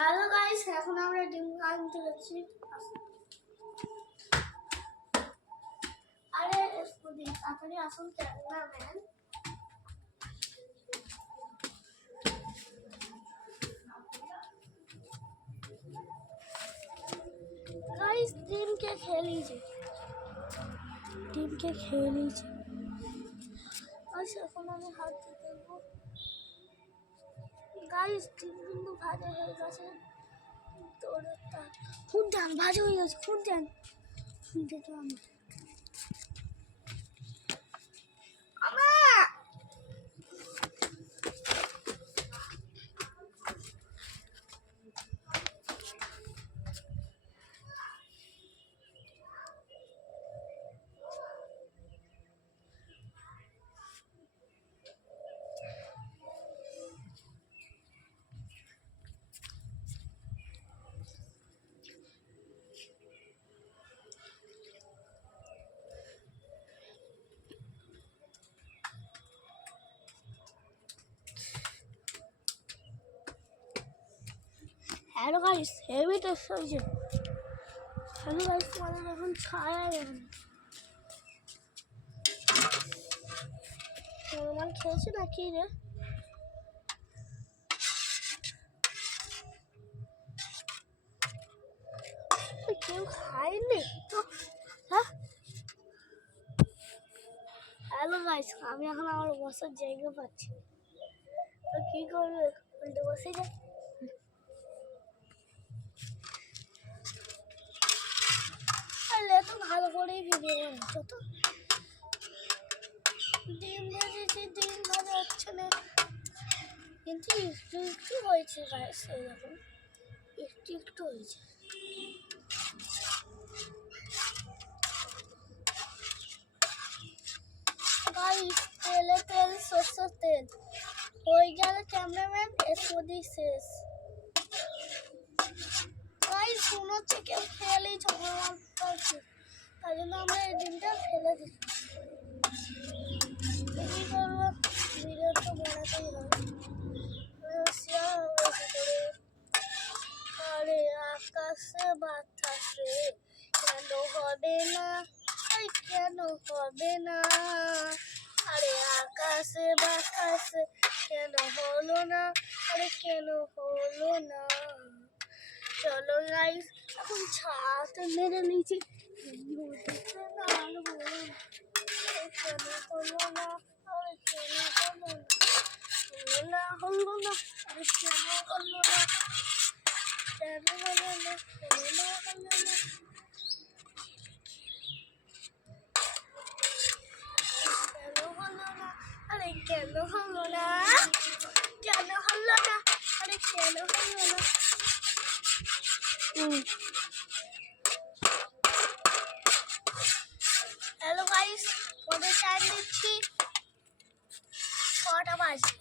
Hello guys, এখন আমরা ডিম আনতে যাচ্ছি। আরে স্কুটি তাড়াতাড়ি আসুন, ক্যামেরাম্যান। गाइस टीम के खेल लीजिए और এখন আমি হাত দিতে দেবো। গাইস টিম কিন্তু ভাজা হয়ে গেছে। তোরটা খুন দেন, ভাজা হয়ে গেছে। খুন দেন हेलो गाइस, हेवी टेस्ट হয়েছে। हेलो गाइस, তোমাদের এখন ছায়া নরমাল খেয়েছে নাকি রে? কেউ খায়নি তো? হ্যাঁ, হ্যালো গাইস, আমি এখন আমার বসার জায়গা পাচ্ছি। তো কি করবে? উল্টে বসে যায়। তো ভালো করেই ভিডিও বানাচ্ছো তো। ডিম ভেজেছি, ডিম ভাজা হচ্ছে না, কিন্তু একটু হয়েছে গাইস। এরকম একটু হয়েছে। গাইস তেল সরষের তেল হয়ে গেলে ক্যামেরাম্যান এসওডি শেষ। গাইস মনে হচ্ছে কেউ খেলেই ঝগড়া মারছে, তাই জন্য আমরা এই ডিমটা ফেলে দিচ্ছি। কি করবো, ভিডিও তো বানাতেই হবে। আরে আকাশে বাতাসে কেন হবে না, কেন হবে না? আরে আকাশে বাতাসে কেন হলো না? আরে কেন হলো না? চলো গাইস, এখন ছাদ মেরে নিয়েছি। কেন হলো না? আরে কেন হলো না? হলো না, আরে কেন হলো না? কেন হলো না? হলো না, হলো না। কেন হলো না? আরে কেন হলো না? কেন হলো না? আরে কেন হলো না? হ্যালো গাইস, ওদের টাইম দিচ্ছি 6টা বাজে।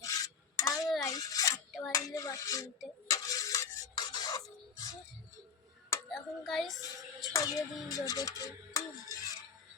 হ্যালো গাইস, 4টে বাজলে বাথরুমতে। এখন গাইস ছড়িয়ে দিই রোদে।